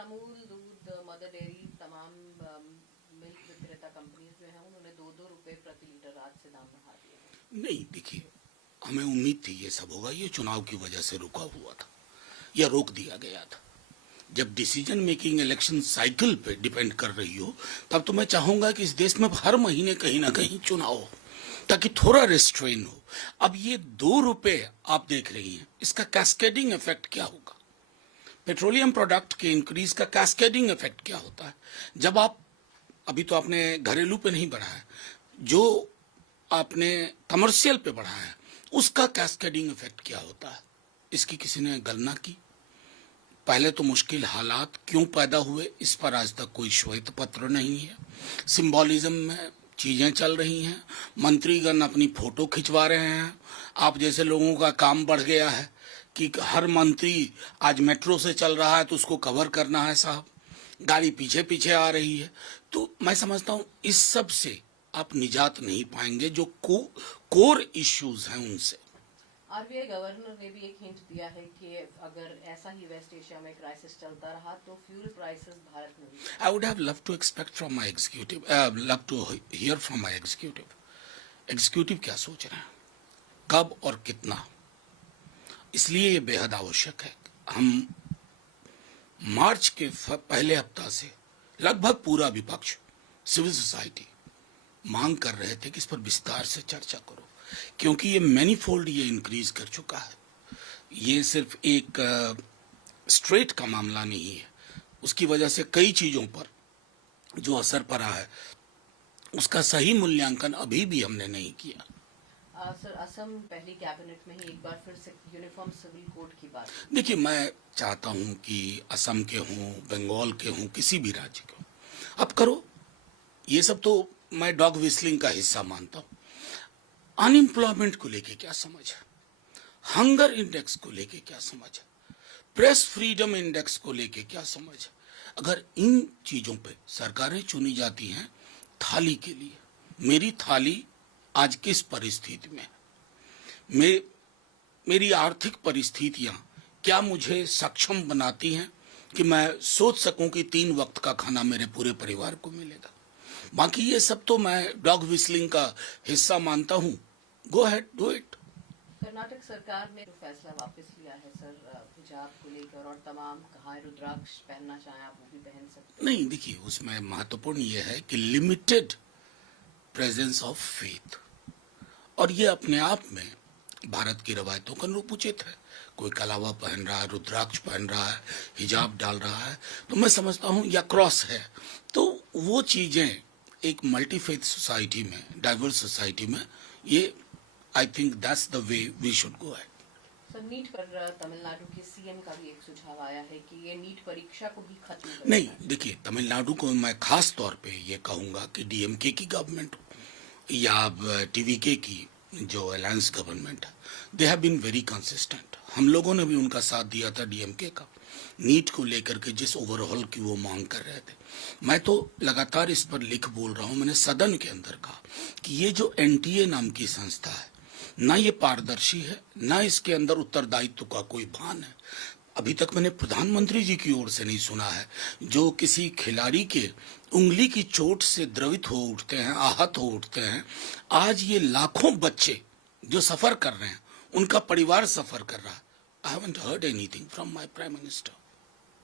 अमूल दूध, mother dairy, तमाम milk विक्रेता कंपनीज जो हैं उन्होंने 2-2 रुपए प्रति लीटर आज से दाम बढ़ा दिए। नहीं, देखिए, हमें उम्मीद थी ये सब होगा। ये चुनाव की वजह से रुका हुआ था या रोक दिया गया था। जब डिसीजन मेकिंग इलेक्शन साइकिल पे डिपेंड कर रही हो, तब तो मैं चाहूंगा कि इस देश में हर महीने कहीं ना कहीं चुनाव हो, ताकि थोड़ा रेस्ट्रेन हो। अब ये 2 रुपए आप देख रही हैं, इसका कैस्केडिंग इफेक्ट क्या होगा? पेट्रोलियम प्रोडक्ट के इंक्रीज का कैस्केडिंग इफेक्ट क्या होता है? जब आप, अभी तो आपने घरेलू पे नहीं बढ़ाया, जो आपने कमर्शियल पे बढ़ाया है, उसका कैस्केडिंग इफेक्ट क्या होता है? इसकी किसी ने गणना की? पहले तो मुश्किल हालात क्यों पैदा हुए, इस पर आज तक कोई श्वेत पत्र नहीं है। सिंबॉलिज्म में चीजें चल रही हैं, मंत्रीगण अपनी फोटो खिंचवा रहे हैं। आप जैसे लोगों का काम बढ़ गया है कि हर मंत्री आज मेट्रो से चल रहा है तो उसको कवर करना है साहब, गाड़ी पीछे पीछे आ रही है। तो मैं समझता हूं इस सब से आप निजात नहीं पाएंगे, जो कोर इश्यूज हैं उनसे। आरबीआई गवर्नर ने भी एक हिंट दिया है कि अगर ऐसा ही वेस्ट एशिया में क्राइसिस चलता रहा तो फ्यूल प्राइसेस भारत में भी। I would have love to expect from my executive, love to hear from my executive. Executive क्या सोच रहे हैं, कब और कितना, इसलिए ये बेहद आवश्यक है। हम मार्च के पहले हफ्ता से लगभग पूरा विपक्ष, सिविल सोसाइटी मांग कर रहे थे कि इस पर विस्तार से चर्चा करो, क्योंकि ये मैनीफोल्ड ये इंक्रीज कर चुका है। ये सिर्फ एक स्ट्रेट का मामला नहीं है, उसकी वजह से कई चीजों पर जो असर पड़ा है उसका सही मूल्यांकन अभी भी हमने नहीं किया। सर, असम पहली कैबिनेट में ही एक बार फिर से यूनिफॉर्म सिविल कोड की बात। देखिए, मैं चाहता हूं कि असम के हों, बंगाल के हों, किसी भी राज्य के हों, अब करो। ये सब तो मैं डॉग विस्लिंग का हिस्सा मानता हूं। अनएम्प्लॉयमेंट को लेके क्या समझ है, हंगर इंडेक्स को लेके क्या समझ है, प्रेस फ्रीडम इंडेक्स को लेके क्या समझ है? अगर इन चीजों पे सरकारें चुनी जाती हैं थाली के लिए, मेरी थाली आज किस परिस्थिति में है, मेरी आर्थिक परिस्थितियां क्या मुझे सक्षम बनाती हैं कि मैं सोच सकूं कि 3 वक्त का खाना मेरे पूरे परिवार को मिलेगा? बाकी ये सब तो मैं डॉग विस्लिंग का हिस्सा मानता हूं। Go ahead, do it. Karnataka सरकार ने जो फैसला वापस लिया है सर हिजाब को लेकर, और तमाम कहा रुद्राक्ष पहनना चाहें आप वो भी पहन सकते हैं। नहीं, देखिए, उसमें महत्वपूर्ण ये है कि लिमिटेड प्रेजेंस ऑफ फेथ, और ये अपने आप में भारत की रवायतों का अनुरूप उचित है। कोई कलावा पहन रहा है, रुद्राक्ष पहन रहा है, हिजाब डाल रहा है, तो मैं समझता हूं, या क्रॉस है, तो वो चीजें एक मल्टी फेथ सोसाइटी में, डाइवर्स सोसाइटी में, ये I think that's the way we should go at. Sir, NEET पर तमिलनाडु के सीएम का भी एक सुझाव आया है कि ये नीट परीक्षा को भी खत्म कर नहीं, देखिए, तमिलनाडु को मैं खास तौर पे ये कहूंगा कि डीएमके की गवर्नमेंट हो या टीवीके की जो अलायंस गवर्नमेंट है, they have been very consistent. हम लोगों ने भी उनका साथ दिया था डीएमके का, नीट को लेकर के जिस ओवरऑल की वो मांग कर रहे थे। मैं तो लगातार इस पर लिख बोल रहा हूं, मैंने सदन के अंदर कहा कि ये जो एनटीए नाम की संस्था है, ना ये पारदर्शी है, ना इसके अंदर उत्तरदायित्व का कोई भान है। अभी तक मैंने प्रधानमंत्री जी की ओर से नहीं सुना है जो किसी खिलाड़ी के उंगली की चोट से द्रवित हो उठते हैं, आहत हो उठते हैं। आज ये लाखों बच्चे जो सफर कर रहे हैं, उनका परिवार सफर कर रहा है। I haven't heard anything from my prime minister.